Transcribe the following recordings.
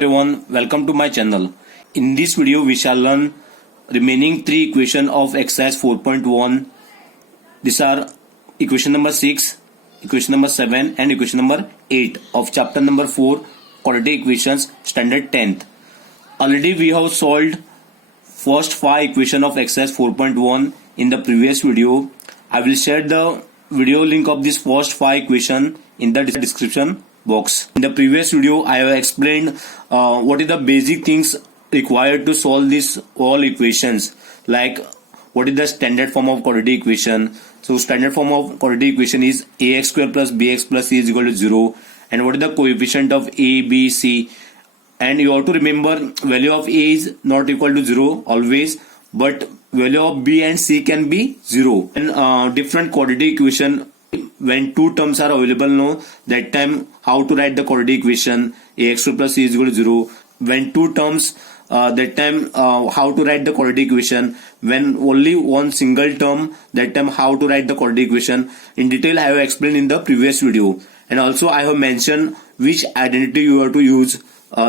Everyone, welcome to my channel. In this video we shall learn remaining three equation of exercise 4.1. These are equation number 6, equation number 7 and equation number 8 of chapter number 4 quadratic equations standard 10th. Already we have solved first 5 equation of exercise 4.1 in the previous video. I will share the video link of this first 5 equation in the description box. In the previous video I have explained what is the basic things required to solve these all equations, like what is the standard form of quadratic equation. So standard form of quadratic equation is ax square plus bx plus c is equal to 0, and what is the coefficient of a, b, c, and you have to remember value of a is not equal to 0 always, but value of b and c can be 0. And different quadratic equation, when two terms are available, no, that time how to write the quadratic equation ax square plus c is equal to 0. When two terms, that time how to write the quadratic equation. When only one single term, that time how to write the quadratic equation. In detail I have explained in the previous video, and also I have mentioned which identity you have to use.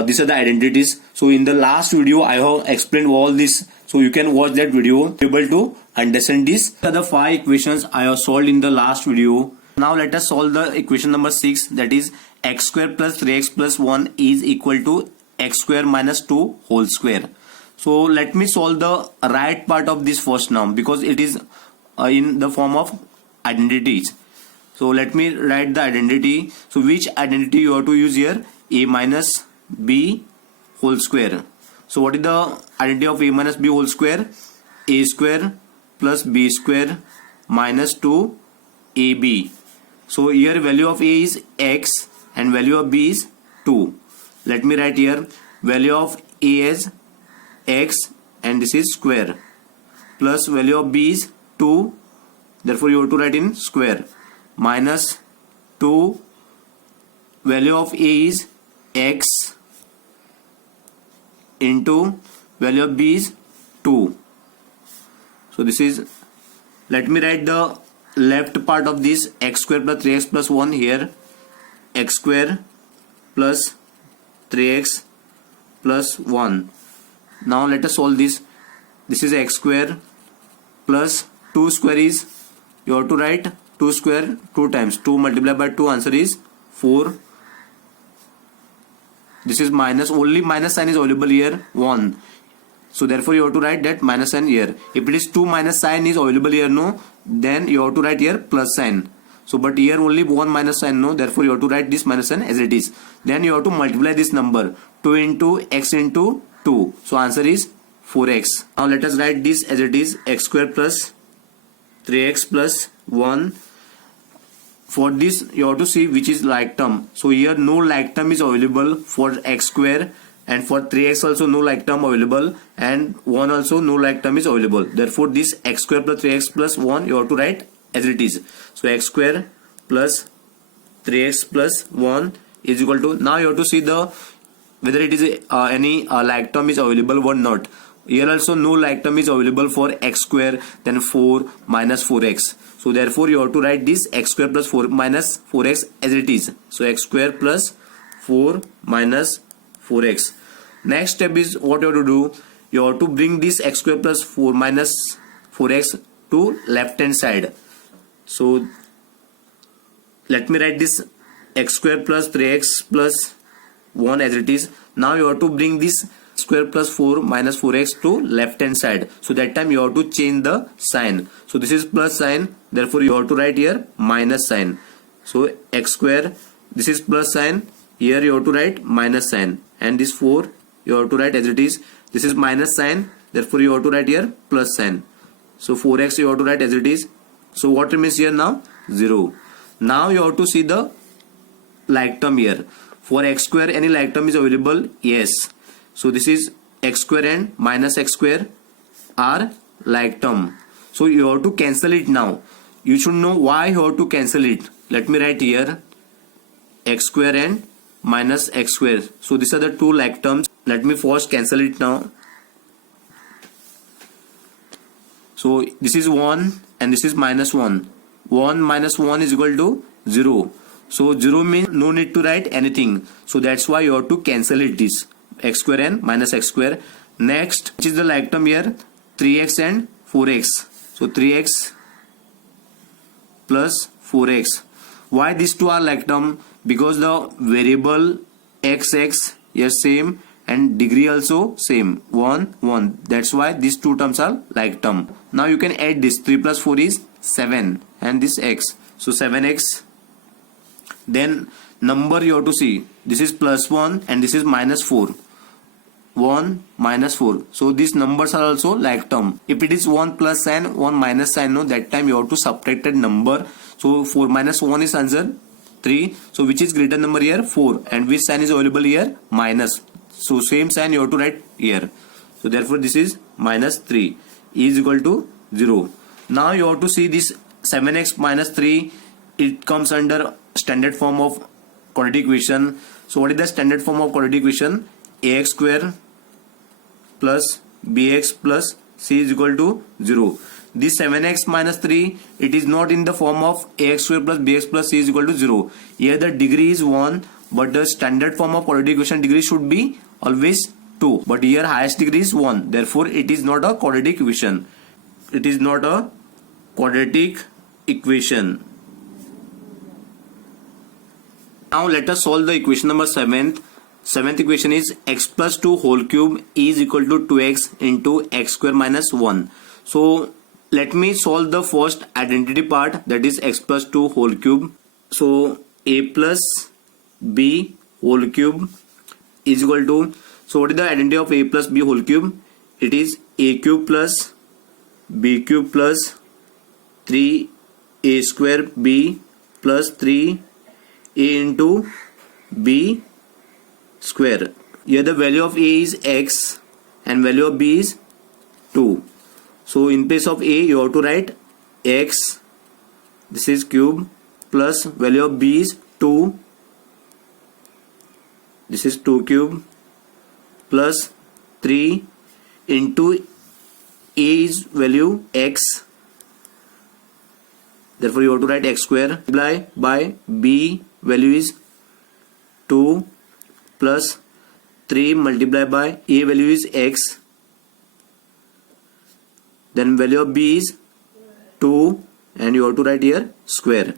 These are the identities. So in the last video I have explained all this, so you can watch that video to be able to understand this. These are the 5 equations I have solved in the last video. Now let us solve the equation number 6, that is x square plus 3x plus 1 is equal to x square minus 2 whole square. So let me solve the right part of this first now, because it is in the form of identities. So let me write the identity. So which identity you have to use here? A minus b whole square. So what is the identity of a minus b whole square? A square plus b square minus 2 ab. So here value of a is x and value of b is 2. Let me write here value of a as x and this is square, plus value of b is 2, therefore you have to write in square, minus 2 value of a is x into value of b is 2. So this is, let me write the left part of this x square plus 3x plus 1 here, x square plus 3x plus 1. Now let us solve this. This is x square plus 2 square is, you have to write 2 square 2 times, 2 multiplied by 2, answer is 4. This is minus, only minus sign is available here, 1. So therefore you have to write that minus sign here. If it is 2 minus sign is available here, no, then you have to write here plus sign. So but here only 1 minus sign, no, therefore you have to write this minus sign as it is. Then you have to multiply this number, 2 into x into 2. So answer is 4x. Now let us write this as it is, x square plus 3x plus 1. For this you have to see which is like term. So here no like term is available for x square, and for 3x also no like term available, and 1 also no like term is available. Therefore this x square plus 3x plus 1 you have to write as it is. So x square plus 3x plus 1 is equal to, now you have to see the whether it is any like term is available or not. Here also no like term is available for x square, then 4 minus 4x. So therefore you have to write this x square plus 4 minus 4x as it is. So x square plus 4 minus 4x. Next step is what you have to do. You have to bring this x square plus 4 minus 4x to left hand side. So let me write this x square plus 3x plus 1 as it is. Now you have to bring this square plus 4 minus 4x to left hand side. So that time you have to change the sign. So this is plus sign, therefore you have to write here minus sign. So x square, this is plus sign, here you have to write minus sign, and this 4 you have to write as it is. This is minus sign, therefore you have to write here plus sign. So 4x you have to write as it is. So what remains here now? 0. Now you have to see the like term here. For x square any like term is available? Yes. So this is x square and minus x square are like term. So you have to cancel it now. You should know why you have to cancel it. Let me write here x square and minus x square. So these are the two like terms. Let me first cancel it now. So this is 1 and this is minus 1. 1 minus 1 is equal to 0. So 0 means no need to write anything. So that's why you have to cancel it this. x square and minus x square. Next, which is the like term here? 3x and 4x. So 3x plus 4x. Why these two are like term? Because the variable xx here same and degree also same, 1 1. That's why these two terms are like term. Now you can add this. 3 plus 4 is 7 and this x. So 7x. Then number you have to see. This is plus 1 and this is minus 4. 1 minus 4. So these numbers are also like term. If it is 1 plus sign, 1 minus sign, no, that time you have to subtract that number. So 4 minus 1 is answer 3. So which is greater number here? 4. And which sign is available here? Minus. So same sign you have to write here. So therefore this is minus 3 is equal to 0. Now you have to see this 7x minus 3. It comes under standard form of quadratic equation. So what is the standard form of quadratic equation? Ax square plus bx plus c is equal to 0. This 7x minus 3, it is not in the form of ax square plus bx plus c is equal to 0. Here the degree is 1, but the standard form of quadratic equation degree should be always 2. But here highest degree is 1. Therefore it is not a quadratic equation. It is not a quadratic equation. Now let us solve the equation number 7th. Seventh equation is x plus 2 whole cube is equal to 2x into x square minus 1. So let me solve the first identity part, that is x plus 2 whole cube. So a plus b whole cube is equal to, so what is the identity of a plus b whole cube? It is a cube plus b cube plus 3a square b plus 3a into b square. Here the value of a is x and value of b is 2. So in place of a you have to write x, this is cube, plus value of b is 2, this is 2 cube, plus 3 into a is value x, therefore you have to write x square, multiply by b value is 2 plus 3 multiplied by a value is x, then value of b is 2 and you have to write here square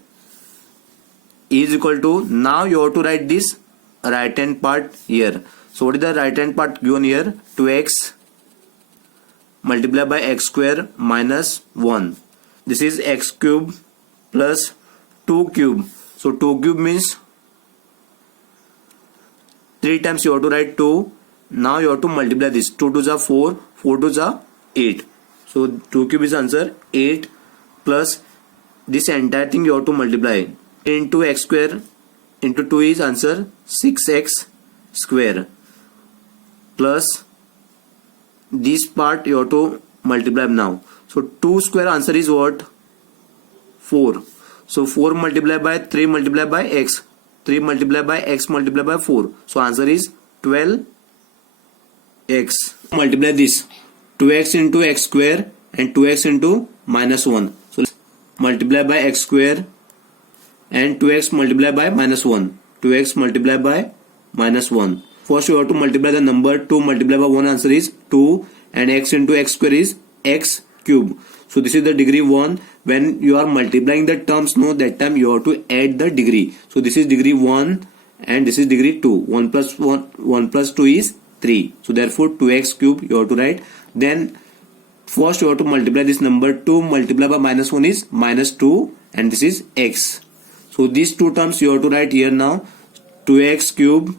is equal to, now you have to write this right hand part here. So what is the right hand part given here? 2x multiplied by x square minus 1. This is x cube plus 2 cube. So 2 cube means 3 times you have to write 2. Now you have to multiply this. 2 2s are 4, 4 2s are 8. So 2 cube is answer 8 plus this entire thing you have to multiply into x square into 2 is answer 6x square plus this part you have to multiply now. So 2 square answer is what? 4. So 4 multiplied by 3 multiplied by x. 3 multiplied by x multiplied by 4. So answer is 12x. Multiply this 2x into x square and 2x into minus 1. So multiply by x square and 2x multiplied by minus 1. 2x multiplied by minus 1. First you have to multiply the number. 2 multiplied by 1 answer is 2 and x into x square is x cube. So this is the degree 1. When you are multiplying the terms, no, that time you have to add the degree. So this is degree 1 and this is degree 2. 1 plus 2 is 3. So therefore 2x cube you have to write. Then first you have to multiply this number. 2 multiplied by minus 1 is minus 2 and this is x. So these two terms you have to write here now. 2x cube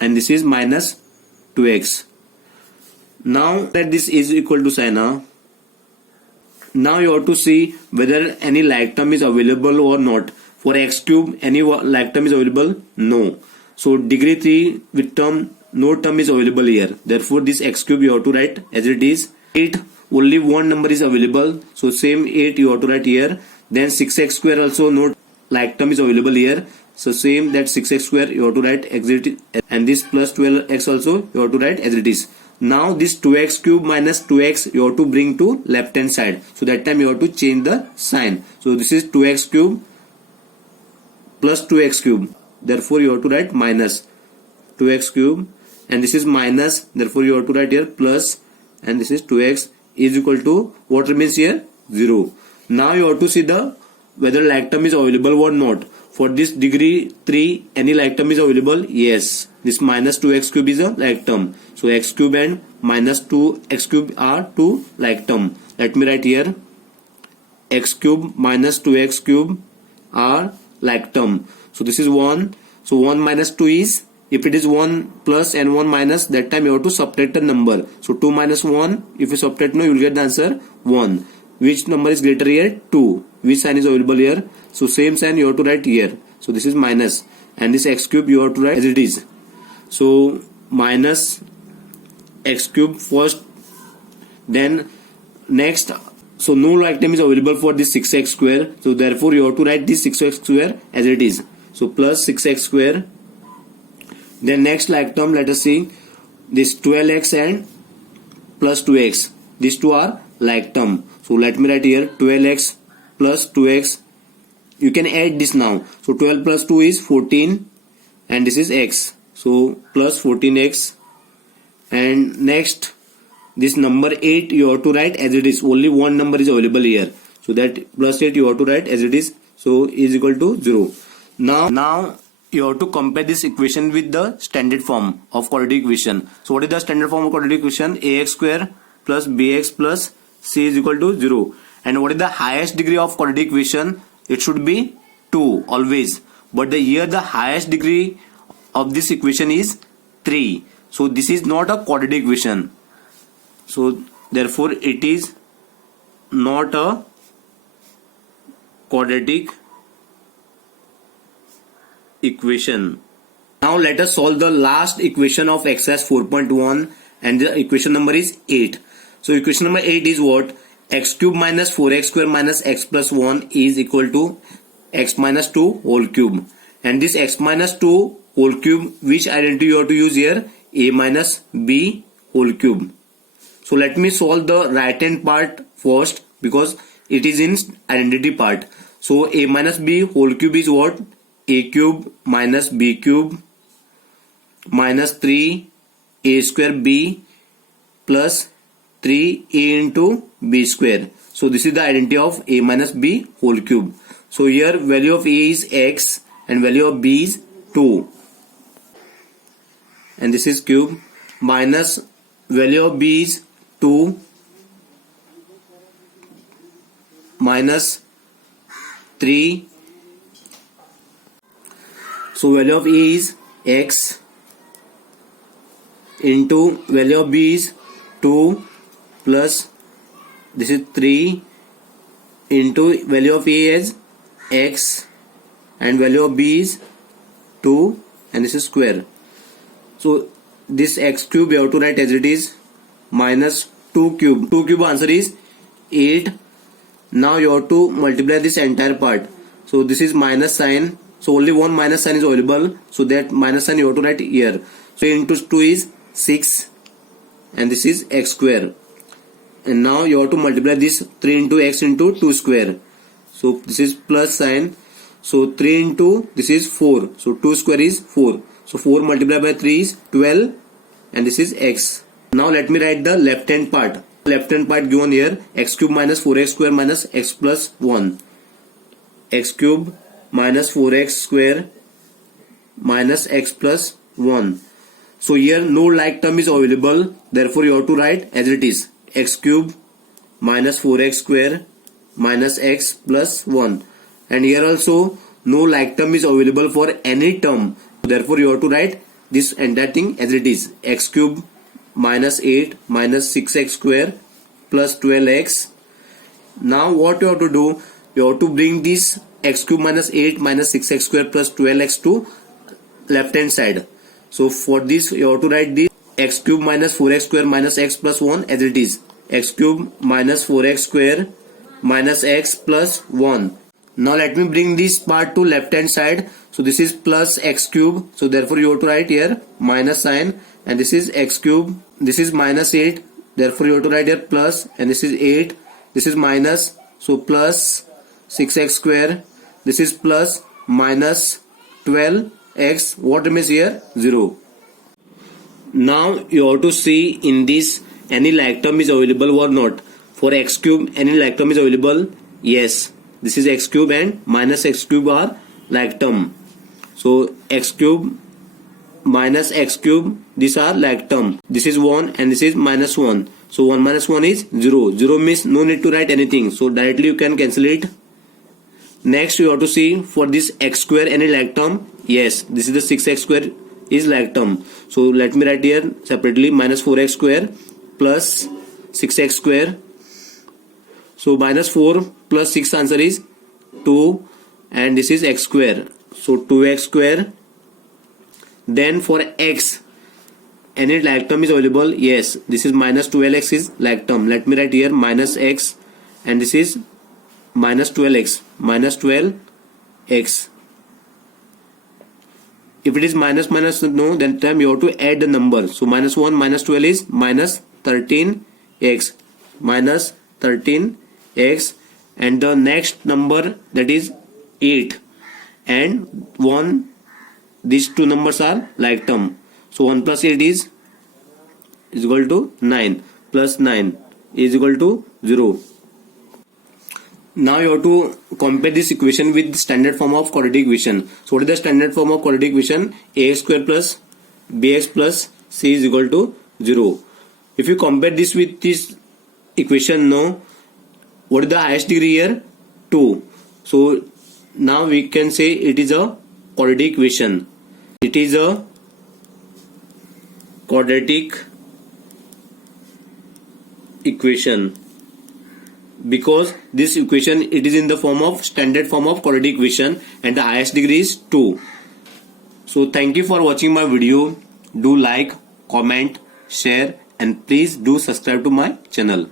and this is minus 2x. Now that this is equal to sign, now you have to see whether any like term is available or not. For x cube any like term is available? No. So degree 3 with term, no term is available here. Therefore this x cube you have to write as it is. 8 only one number is available. So same 8 you have to write here. Then 6x square also no like term is available here. So same that 6x square you have to write as it is. And this plus 12x also you have to write as it is. Now this 2x cube minus 2x you have to bring to left hand side. So that time you have to change the sign. So this is 2x cube plus 2x cube. Therefore you have to write minus 2x cube and this is minus, therefore you have to write here plus, and this is 2x is equal to what remains here, 0. Now you have to see the whether like term is available or not. For this degree 3, any like term is available? Yes. This minus 2x cube is a like term. So x cube and minus 2x cube are two like term. Let me write here x cube minus 2x cube are like term. So this is 1. So 1 minus 2 is, if it is 1 plus and 1 minus, that time you have to subtract the number. So 2 minus 1, if you subtract now, you will get the answer 1. Which number is greater here? 2. Which sign is available here? So same sign you have to write here. So this is minus, and this x cube you have to write as it is. So minus x cube first, then next, so no like term is available for this 6x square. So therefore you have to write this 6x square as it is. So plus 6x square. Then next like term, let us see this 12x and plus 2x. These two are like term. So let me write here 12x plus 2x. You can add this now. So 12 plus 2 is 14, and this is x. So plus 14x. And next, this number 8 you have to write as it is. Only one number is available here. So that plus 8 you have to write as it is. So is equal to 0. Now you have to compare this equation with the standard form of quadratic equation. So what is the standard form of quadratic equation? Ax square plus bx plus c is equal to 0. And what is the highest degree of quadratic equation? It should be 2 always. But here the highest degree of this equation is 3. So this is not a quadratic equation. So therefore it is not a quadratic equation. Now let us solve the last equation of exercise 4.1, and the equation number is 8. So equation number 8 is what? X cube minus 4x square minus x plus 1 is equal to x minus 2 whole cube. And this x minus 2 whole cube, which identity you have to use here? A minus b whole cube. So let me solve the right hand part first, because it is in identity part. So a minus b whole cube is what? A cube minus b cube minus 3 a square b plus 3a into b square. So this is the identity of a minus b whole cube. So here value of a is x and value of b is 2, and this is cube, minus value of b is 2 minus 3. So value of a is x into value of b is 2 plus this is 3 into value of a as x and value of b is 2, and this is square. So this x cube you have to write as it is, minus 2 cube. 2 cube answer is 8. Now you have to multiply this entire part. So this is minus sign. So only one minus sign is available. So that minus sign you have to write here. So into 2 is 6, and this is x square. And now you have to multiply this 3 into x into 2 square. So this is plus sign. So 3 into this is 4. So 2 square is 4. So 4 multiplied by 3 is 12, and this is x. Now let me write the left hand part. Left hand part given here, x cube minus 4x square minus x plus 1. X cube minus 4x square minus x plus 1. So here no like term is available, therefore you have to write as it is, x cube minus 4x square minus x plus 1. And here also no like term is available for any term, therefore you have to write this entire thing as it is, x cube minus 8 minus 6x square plus 12x. Now what you have to do, you have to bring this x cube minus 8 minus 6x square plus 12x to left hand side. So for this you have to write this x cube minus 4x square minus x plus 1 as it is, x cube minus 4x square minus x plus 1. Now let me bring this part to left hand side. So this is plus x cube, so therefore you have to write here minus sign, and this is x cube, this is minus 8, therefore you have to write here plus, and this is 8, this is minus, so plus 6x square, this is plus minus 12x, what remains here? 0. Now you have to see in this any like term is available or not. For x cube any like term is available. Yes, this is x cube and minus x cube are like term. So x cube minus x cube, these are like term. This is 1 and this is minus 1. So 1 minus 1 is 0. 0 means no need to write anything. So directly you can cancel it. Next you have to see for this x square any like term. Yes, this is the 6x square is like term. So let me write here separately, minus 4x square plus 6x square. So minus 4 plus 6 answer is 2 and this is x square. So 2x square. Then for x any like term is available. Yes, this is minus 12x is like term. Let me write here minus x and this is minus 12x. Minus 12x. If it is minus no, then time you have to add the number. So minus 1 minus 12 is minus 13x. Minus 13x and the next number that is 8 and 1. These two numbers are like term. So 1 plus 8 is equal to 9 plus 9 is equal to 0. Now you have to compare this equation with the standard form of quadratic equation. So what is the standard form of quadratic equation? Ax square plus bx plus c is equal to 0. If you compare this with this equation now, what is the highest degree here? 2. So now we can say it is a quadratic equation. It is a quadratic equation because this equation it is in the form of standard form of quadratic equation and the highest degree is 2. So thank you for watching my video. Do like, comment, share and please do subscribe to my channel.